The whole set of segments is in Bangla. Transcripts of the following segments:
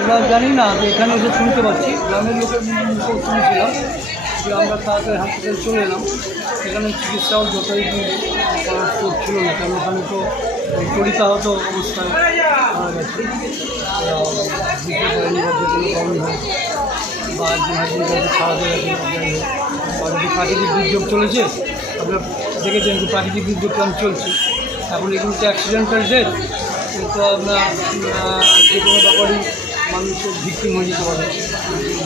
আমরা জানি না যে এখানে এসে শুনতে পাচ্ছি, গ্রামের লোকের মুখেও শুনেছিলাম যে আমরা তাড়াতাড়ি হাসপাতালে চলে এলাম। সেখানে চিকিৎসাও যথারীতি করার ছিল না, কারণ ওখানে তো পরিতাহত অবস্থায় মারা গেছে। বুঝতে পারেনি বা যে কোনো প্রবলেম হয় বা একদিন কাছে খাওয়া হয়ে গেছে, বা যদি প্রাকৃতিক দুর্যোগ চলেছে, আপনারা দেখেছেন যে প্রাকৃতিক দুর্যোগ কেমন চলছে। এখন এগুলো তো অ্যাক্সিডেন্টাল ডেথ, কিন্তু আপনার যে কোনো ব্যাপারই মানুষের ভিক্টিম হয়ে যেতে পারে,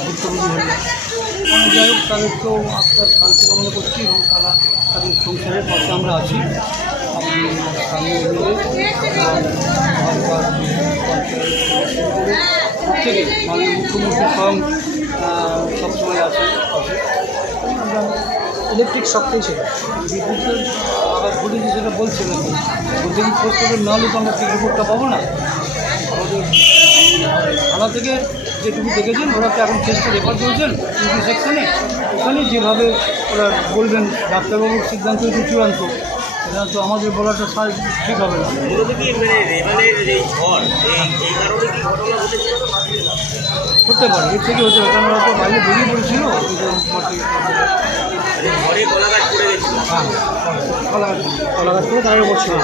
ভুক্তভোগী হয়ে যায়। যাই হোক, তাদের তো আত্মার শান্তি কামনা করছি এবং তারা তাদের সংসারের পথে আমরা আছি। আমি সামনে থেকে মাননীয় মুখ্যমন্ত্রী স্বয়ং সবসময় আছে পাশে। আমরা ইলেকট্রিক শক্তই ছিল, বিদ্যুতের আবার ঘুরেছি সেটা বলছে না, বৈদ্যুতিক প্রস্তাবের না হলে তো আমরা ঠিক রিপোর্টটা পাবো না। আমাদের থানা থেকে যেটুকু দেখেছেন, ওরা তো এখন চেষ্টা রেফার করেছেন ইউপি সেকশনে, ওখানে যেভাবে ওরা বলবেন, ডাক্তারবাবুর সিদ্ধান্ত একটু চূড়ান্ত, এটা তো আমাদের বলাটা ঠিক হবে না। হতে পারে, এর থেকে হতে পারে, কারণ ওরা তো বাইরে বেরিয়ে পড়েছিল। হ্যাঁ, কলাঘাট করে তারা বলছিল।